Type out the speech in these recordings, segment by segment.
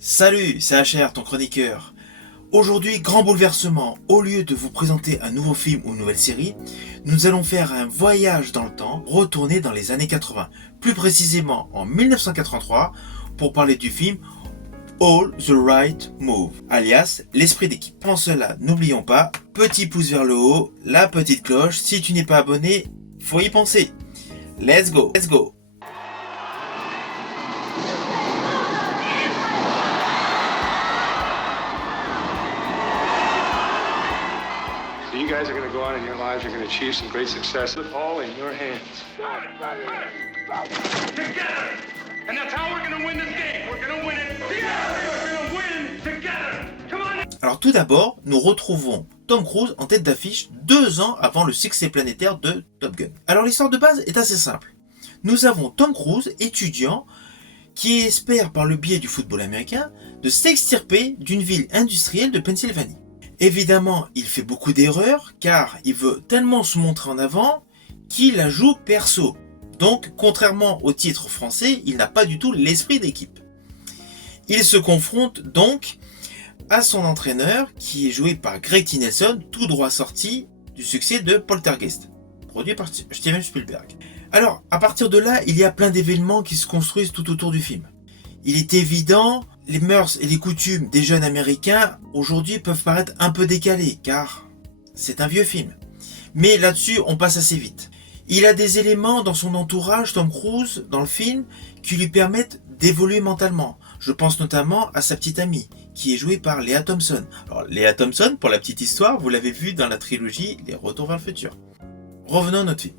Salut, c'est HR, ton chroniqueur. Aujourd'hui, grand bouleversement. Au lieu de vous présenter un nouveau film ou une nouvelle série, nous allons faire un voyage dans le temps, retourner dans les années 80. Plus précisément en 1983, pour parler du film All the Right Move, alias l'esprit d'équipe. Avant cela, n'oublions pas, petit pouce vers le haut, la petite cloche. Si tu n'es pas abonné, faut y penser. Let's go, let's go. So you guys are going to go on in your lives, you're going to achieve some great success, with all in your hands. Together! And that's how we're going to win this game. We're going to win it together. We're going to win together. Come on! Alors tout d'abord, nous retrouvons Tom Cruise en tête d'affiche 2 ans avant le succès planétaire de Top Gun. Alors l'histoire de base est assez simple. Nous avons Tom Cruise, étudiant, qui espère par le biais du football américain de s'extirper d'une ville industrielle de Pennsylvanie. Évidemment, il fait beaucoup d'erreurs car il veut tellement se montrer en avant qu'il la joue perso. Donc, contrairement au titre français, il n'a pas du tout l'esprit d'équipe. Il se confronte donc à son entraîneur qui est joué par Greg T. Nelson, tout droit sorti du succès de Poltergeist, produit par Steven Spielberg. Alors, à partir de là, il y a plein d'événements qui se construisent tout autour du film. Il est évident, les mœurs et les coutumes des jeunes américains aujourd'hui peuvent paraître un peu décalées, car c'est un vieux film. Mais là-dessus, on passe assez vite. Il a des éléments dans son entourage, Tom Cruise, dans le film, qui lui permettent d'évoluer mentalement. Je pense notamment à sa petite amie, qui est jouée par Lea Thompson. Alors, Lea Thompson, pour la petite histoire, vous l'avez vu dans la trilogie Les Retours vers le futur. Revenons à notre film.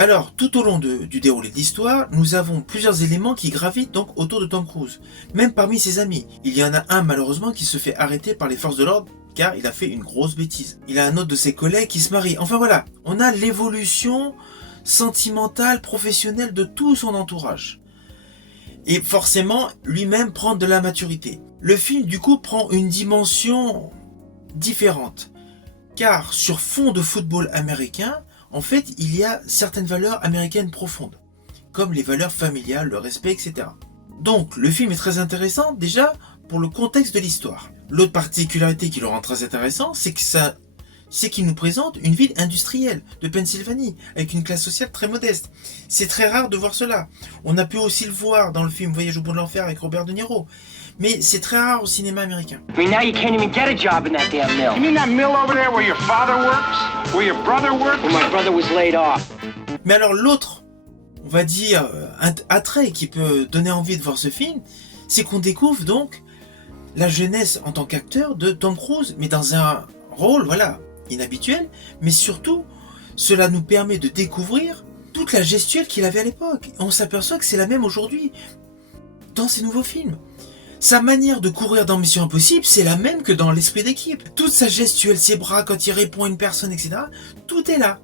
Alors, tout au long du déroulé de l'histoire, nous avons plusieurs éléments qui gravitent donc autour de Tom Cruise. Même parmi ses amis. Il y en a un malheureusement qui se fait arrêter par les forces de l'ordre car il a fait une grosse bêtise. Il a un autre de ses collègues qui se marie. Enfin voilà, on a l'évolution sentimentale, professionnelle de tout son entourage. Et forcément, lui-même prend de la maturité. Le film du coup prend une dimension différente. Car sur fond de football américain, en fait, il y a certaines valeurs américaines profondes, comme les valeurs familiales, le respect, etc. Donc, le film est très intéressant, déjà, pour le contexte de l'histoire. L'autre particularité qui le rend très intéressant, c'est qu'il nous présente une ville industrielle de Pennsylvanie, avec une classe sociale très modeste. C'est très rare de voir cela. On a pu aussi le voir dans le film Voyage au bout de l'enfer avec Robert De Niro. Mais c'est très rare au cinéma américain. I mean, now you can't even get a job in that damn mill. You mean that mill over there where your father works? Where your brother works? Well, my brother was laid off. Mais alors l'autre, on va dire, attrait qui peut donner envie de voir ce film, c'est qu'on découvre donc la jeunesse en tant qu'acteur de Tom Cruise, mais dans un rôle, voilà, inhabituel, mais surtout, cela nous permet de découvrir toute la gestuelle qu'il avait à l'époque. On s'aperçoit que c'est la même aujourd'hui, dans ses nouveaux films. Sa manière de courir dans Mission Impossible, c'est la même que dans l'esprit d'équipe. Toute sa gestuelle, ses bras quand il répond à une personne, etc. Tout est là.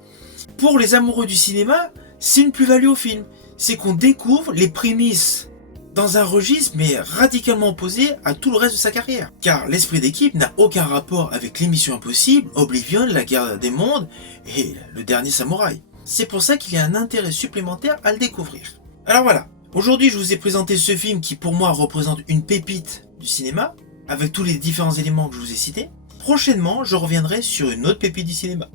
Pour les amoureux du cinéma, c'est une plus-value au film. C'est qu'on découvre les prémices dans un registre, mais radicalement opposé à tout le reste de sa carrière. Car l'esprit d'équipe n'a aucun rapport avec les Missions Impossibles, Oblivion, la guerre des mondes et le dernier samouraï. C'est pour ça qu'il y a un intérêt supplémentaire à le découvrir. Alors voilà. Aujourd'hui, je vous ai présenté ce film qui, pour moi, représente une pépite du cinéma, avec tous les différents éléments que je vous ai cités. Prochainement, je reviendrai sur une autre pépite du cinéma.